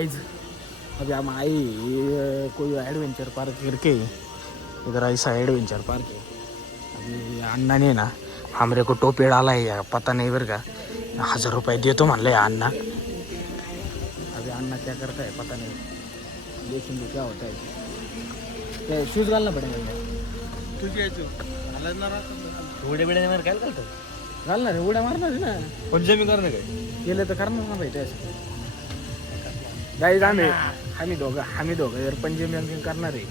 अभी हम आए कोई एडवेंचर पार्क करके इधर ऐसा एडवेंचर पार्क है। अभी अन्ना ने ना हमरे को टोपे डाला है या पता नहीं बर का 1000 रुपये देतो म्हणले अन्ना। अभी अन्ना क्या करता है पता नहीं, देखेंगे क्या होता है। क्या शूज घालना पडेगा तुझे उड्या बिड्या मार काय घालतो घालणार आहे उड्या मारणार आहे ना पंचमी करणार काय केलं तर करणार ना भाई त्याचं गाईज आम्ही दोघं जर पंचमी अंकिंग करणार आहे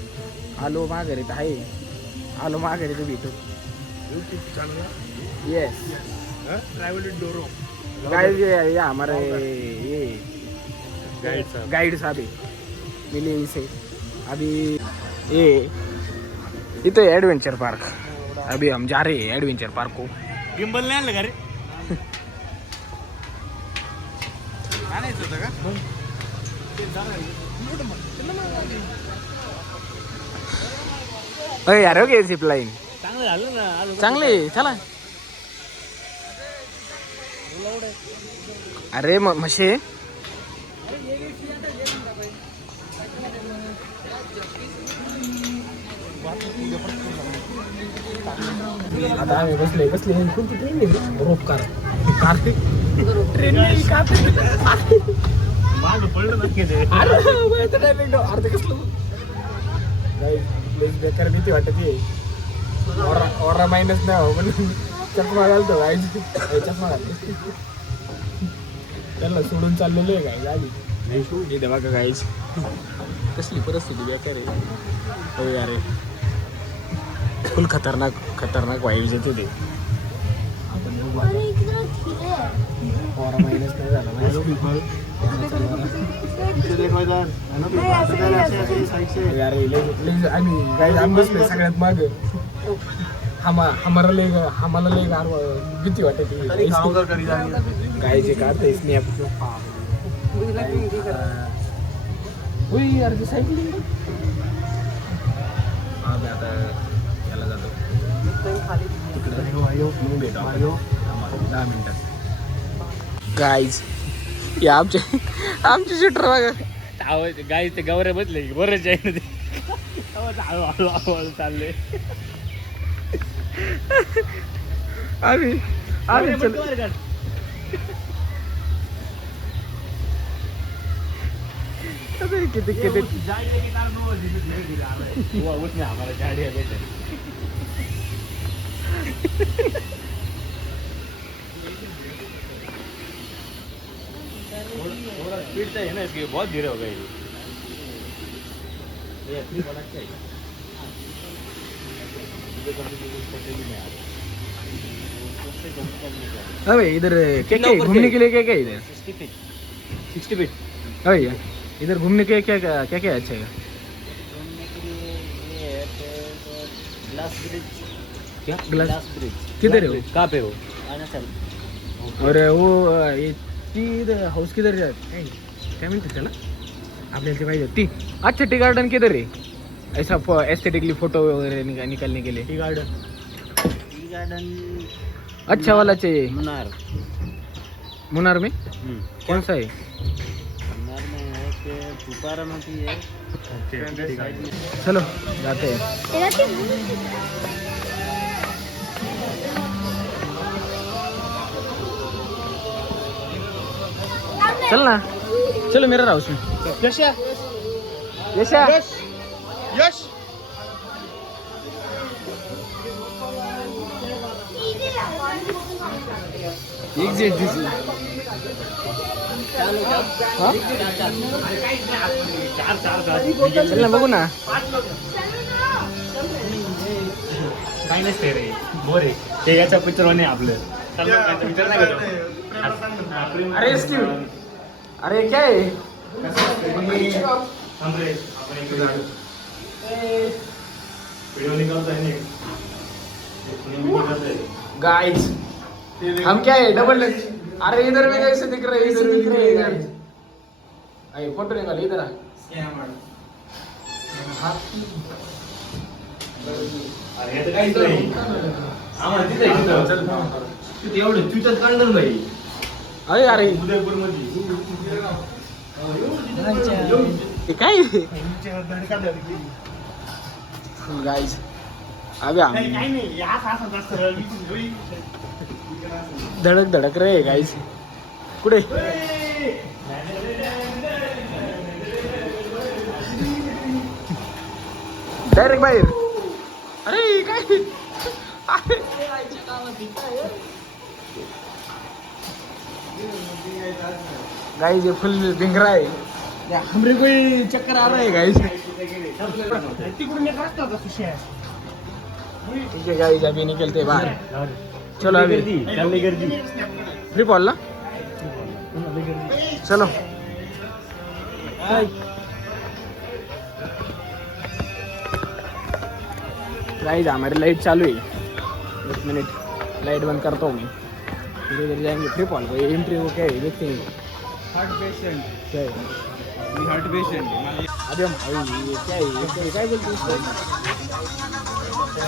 आलो माघारी तर आहे आलो माघारी तर भेटू यस ट्रैवल डोरो गाइस ये हमारे ये गाइड साहब मिले इसे अभी ये इधर एडवेंचर पार्क। अभी हम जा रहे हैं एडवेंचर पार्क को। गिम्बल नहीं आलं का रे आणायचं होतं का अरे यार हो गए झिप लाइन चांगलं झालं ना चांगले चला अरे म्हशे आता आम्ही बसले कोणती ट्रेन आहे रोप कार ट्रेन नाही का माग पडलं नक्की ते अरे डायरेक्ट अर्ध कसलं गाईस बेकार भीती वाटते ओरा मायनस नाही हो पण चष्मा घालतो गाईस चष्मा घालतो त्यांना सोडून चाललेलो आहे गाईस आधी इथे बघा गाईस कसली परिस्थिती बेकार आहे हो यार फुल खतरनाक वाईब्स येते ते ओरा मायनस नाही झाला आम्ही बसलोय सगळ्यात माग आम्हाला लय भीती वाटते गायचे काढते स्नॅप यार सायकलिंग आता याला जातो तिकडे भेटू 10 मिनिटात गाईज या आमचे शूटर बघा गाईज ते गवऱ्या बसले बरंच आहे ना ते हळू चालले आम्ही किती हमारा गाड़ी स्पीड है ना इसकी बहुत धीरे हो गई अबे इधर क्या घूमने के लिए क्या इधर 60 फीट अबे इधर घूमने के क्या अच्छा है ग्लास ब्रिज क्या ग्लास ब्रिज किधर है वो कहाँ पे हो और वो इधर हाउस किधर जाते क्या मिलते चला आपल्याला पाहिजे टी अच्छा टी गार्डन किधर है ऐसा एस्थेटिकली फोटो वगैरह निकालने के लिए टी गार्डन अच्छा वाला चाहिए मुनार में कौन सा है मुनार में है पुकारा होती है चलो जाते हैं चल ना चलो मेरा हाउस में यशा यश चल ना बघू ना काही नसते रे बोर आहे ते याचा पिक्चर नाही आपलं पिक्चर नाही अरे अरे क्या है गाइस हम क्या है डबल अरे इधर भी कैसे दिख रहे हैं इधर भी दिख रहे हैं गाइस अरे फोटो निकाल इधर अरे तो गाइस आम्हाला तिथे चल तिथे एवढं ट्विटर काढलं भाई अरे उदयपूर मध्ये हे काय गाईज अबे धडक धडक रे गाईज कुठे डायरेक्ट बाहेर अरे काय गाईज ये फुल भिंगरा है हमरे कोई चक्कर आ रहा है गाइस ठीक है गाइस अभी निकलते बाहर चलो अभी फ्री बॉल ना चलो गाइस हमारी लाइट चालू है 1 मिनट लाइट बंद करता हूँ मैं धीरे धीरे जाएंगे फ्री बॉल को एंट्री हो क्या है देखते हैं हार्ट पेशेंट क्या है हार्ट पेशेंट अभी हम क्या है क्या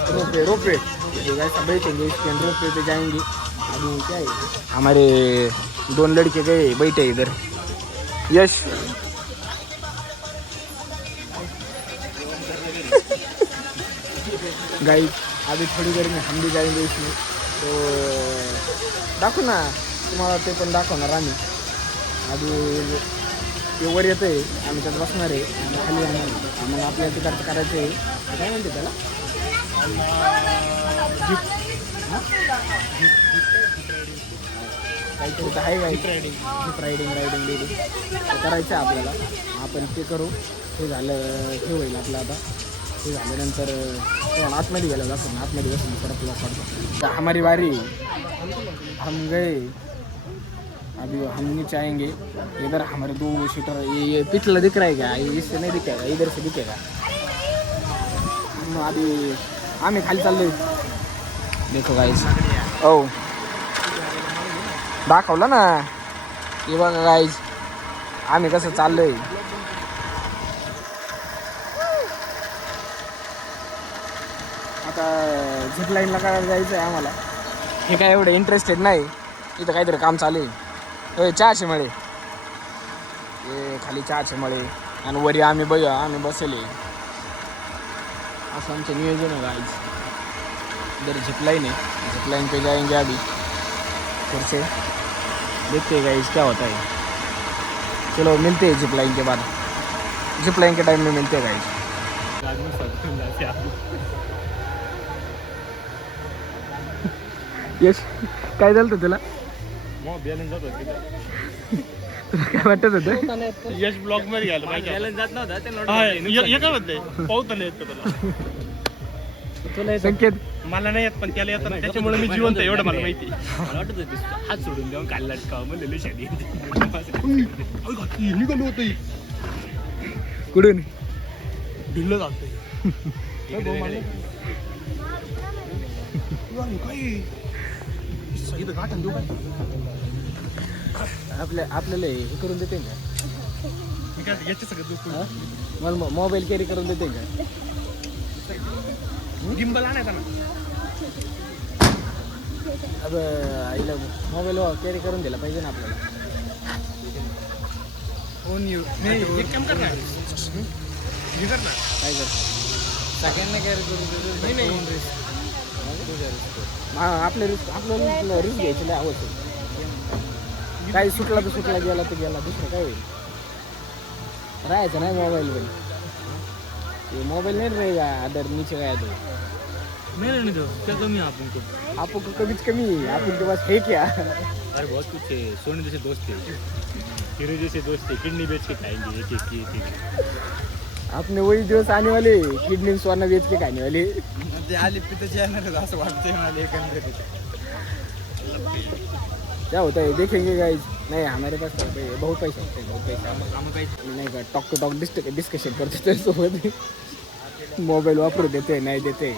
बोलते हैं रोपे सब बैठेंगे रोपे पे जाएंगे अभी क्या है हमारे 2 लड़के गए बैठे इधर यश गाइस अभी थोड़ी देर में हम भी जाएंगे इसमें तो दाखव ना तुम्हाला ते पण दाखवणार आम्ही आधी ते वर येतं आहे आम्ही त्यात बसणार आहे आणि खाली येणार आहे मग आपल्याला तिकडचं करायचं आहे काय म्हणते त्याला काहीतरी तर आहे काय जीप रायडिंग ते करायचं आहे आपल्याला आपण ते करू हे झालं हे होईल आपलं आता हे झाल्यानंतर आतमध्ये गेलं दाखवून आतमध्ये बसून परत लॉक पडतो हमारी बारी हम गए अभी हम नीचे आएंगे इधर हमारे 2 सीटर ये पिछला दिख रहा है क्या इससे नहीं दिखेगा इधर से दिखेगा हम अभी आम्ही खाली चाललोय देखो गाइस ओ दाखवलं ना हे बघा गाइस आम्ही कसं चाललोय आता झिप लाईनला करायला जायचं आहे आम्हाला हे काय एवढं इंटरेस्टेड नाही इथं काहीतरी काम चालू आहे चहाचे मळे हे खाली चहाचे मळे आणि वरी आम्ही बसले असं आमचं नियोजन है गाइस इधर झिप लाइन है झिप लाइन पे जाएंगे अभी फिर से देखते हैं गाइस क्या होता है चलो मिलते हैं झिप लाइन के बाद झिप लाइन के टाइम में मिलते हैं गाइस यश काय झालं तुला काय वाटत होतं यश ब्लॉग मध्ये गेलं पाहिजे जात नव्हता पाहत नाही तुला संकेत मला नाही येत पण त्याला येतं ना त्याच्यामुळे मी जिवंत आहे, एवढं मला माहिती मला वाटत होतं हात सोडून देऊन काढला का म्हणलेलं शादी निघालो होतं कुठून ढिल्लं जातंय आपल्याला हे करून देते का मला मोबाईल कॅरी करून देते का गिंबल आणायचा ना अब आईला मोबाईल कॅरी करून दिला पाहिजे ना आपल्याला फोन यू एक काम कर ना हे कर ना काय कर सगळ्यांना कॅरी करून नाही नाही आपल्याला रिस्क घ्यायची नाही आवडतं काही सुटला तर सुटला गेला तर गेला दुसरं काय होईल राहायचं नाही मोबाईलवर ये मोबाइल नहीं रहेगा अदर नीचे गया तो नहीं रहने दो क्या कमी है आपको कभी कमी है आपके पास है क्या अरे बहुत कुछ है सोने जैसे दोस्त थे हीरो जैसे दोस्त थे किडनी बेच के खाएंगे एक एक आपने वही दिवस आने वाले किडनी सोना बेच के खाने वाले असं वाटतंय मला क्या होता है देखेंगे गाइस नहीं हमारे पास बहुत पैसा है बहुत पैसा नहीं का टॉक टू टॉक डिस्कशन करते थे सोबत मोबाईल वापरू देते नाही देते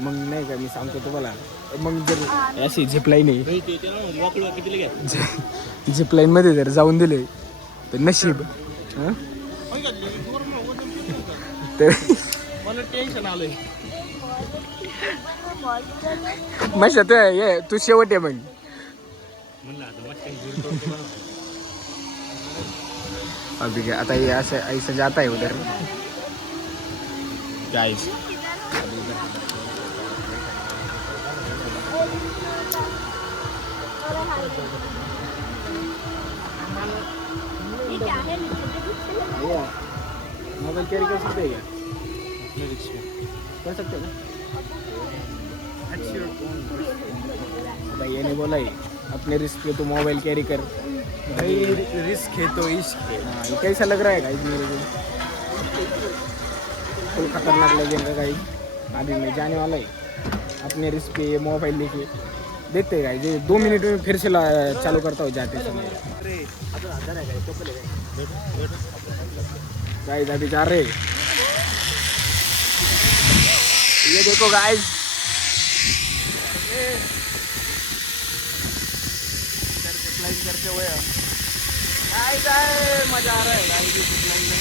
मग नाही का मी सांगतो तुम्हाला मग जर अशी झिपलाईन आहे झिपलाईनमध्ये जर जाऊन दिले तर नशीब तर मला टेन्शन आलंय मस्त तू शेवट आहे मग अभी क्या आता ये ऐसे ऐसे जाता है उधर गाइस। मोबाइल कैरी कर सकते हैं क्या? कर सकते हैं ना? भाई ये नहीं बोला है अपने रिस्क पे तो मोबाइल कैरी कर। भाई रिस्क है तो इश्क है। हाँ ये कैसा लग रहा है गाइस मेरे को? फुल खतरनाक लगेगा गाइस। अभी मैं जाने वाला है अपने रिस्क पे मोबाइल लेके। देखते हैं गाइस, ये 2 मिनट में फिर से चालू करता हूँ जाते समय। गाइस अभी जा रहे, ये देखो गाइस, करते हुए गाइस मजा आ रहा है गाइस। में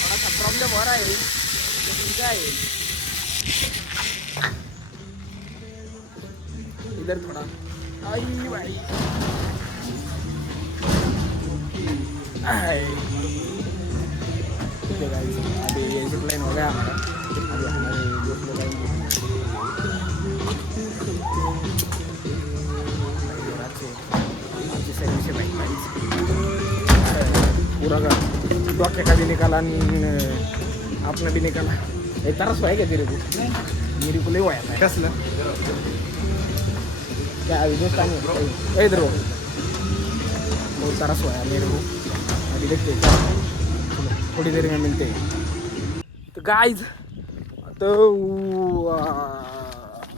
थोड़ा सा प्रॉब्लम हो रहा है लेकिन क्या है, इधर थोड़ा आई भाई ठीक है गाइस। अभी ये जिपलाइन हो गया हमारा। अभी हमारे दोस्त लोग आएंगे से भाई पूरा का डॉक्टर का भी निकाला आपने भी निकाला। एक तरस है क्या तेरे को? मेरे को ले आया था कसला क्या अभी दोस्त आने इधर बहुत तरस आया मेरे को। अभी देखते हैं थोड़ी देर में मिलते हैं। तो गाइज तो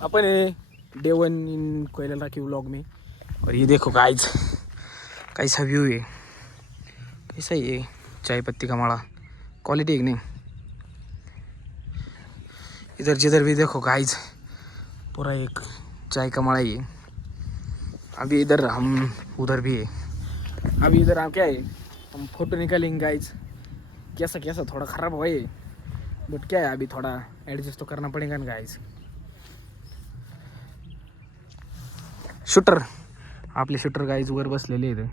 अपन डे 1 इन कोयला राखी व्लॉग में। और ये देखो गाइज कैसा व्यू है, कैसा ही है चाय पत्ती का माड़ा, क्वालिटी है नहीं। इधर जिधर भी देखो गाइज पूरा एक चाय का माड़ा ही है। अभी इधर हम उधर भी है। अभी इधर हम क्या है, हम फोटो निकालेंगे गाइज। कैसा कैसा थोड़ा ख़राब हुआ है बट क्या है अभी थोड़ा एडजस्ट तो करना पड़ेगा ना गाइज। शूटर आपले शूटर गाईज वर बसलेले आहेत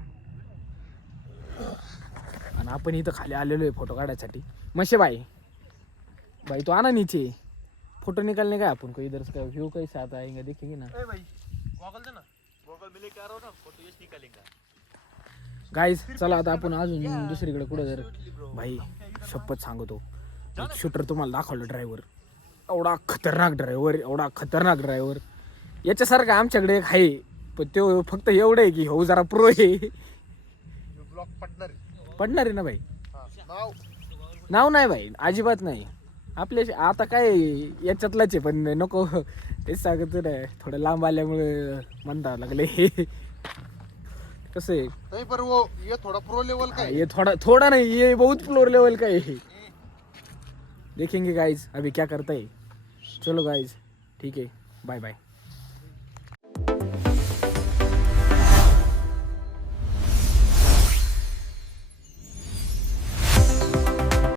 आणि आपण इथं खाली आलेलो आहे फोटो काढायसाठी। मशे भाई भाई तो आना नीचे फोटो निकालने का अपन को। इधर से व्यू कैसा आता है देखेंगे ना। भाई गॉगल दे ना, गॉगल में लेके आ रहा हूं ना, फोटो यस निकालेंगे गाईज। चला आता आपण अजून दुसरीकडे कुठं जर भाई शपथ सांगतो शूटर तुम्हाला दाखवलं ड्रायव्हर, एवढा खतरनाक ड्रायव्हर याच्यासारखा आमच्याकडे एक आहे पण तो फक्त एवढं आहे की हो जरा प्रो आहे। ब्लॉक पडणार आहे ना भाई, नाव नाही भाई अजिबात नाही आपल्या आता काय याच्यातलाच आहे पण नको तेच सांगतो ना थोडं लांब आल्यामुळे म्हणता लागले। कसं आहे पर वो ये थोड़ा प्रो लेवल का है, ये थोड़ा नहीं ये बहुत फ्लोर लेवल का है। देखेंगे गाइज अभी क्या करता है। चलो गाइज ठीक है, बाय बाय।